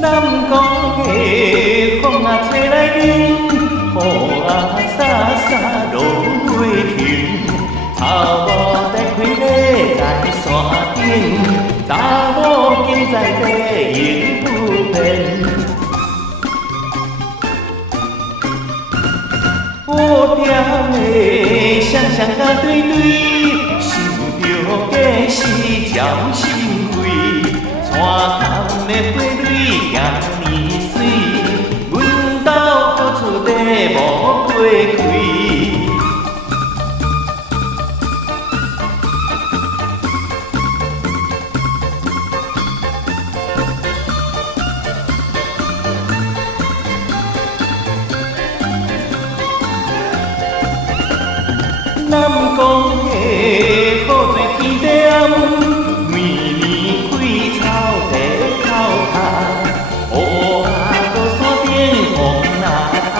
南国的风啊吹来冷，雨啊洒洒落袂停。草木在开咧在山顶，查某今在地影不变。乌点的双双甲对对，想着假是鸟心灰。山坎的花蕊行年水，阮兜好厝地无花开。南国的雨水天地暗，每年开草地口卡，乌鸦在山顶往那头，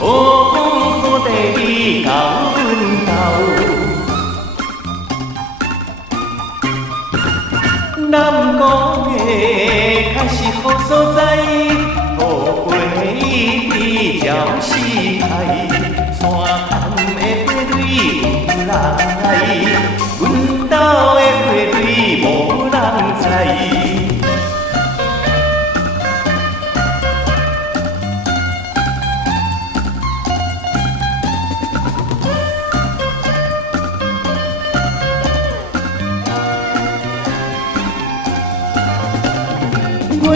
乌风土地里到阮头。南国的较是好所在，雨过一滴鸟死海，山坎的花蕊有人爱，阮兜的花蕊无人知。月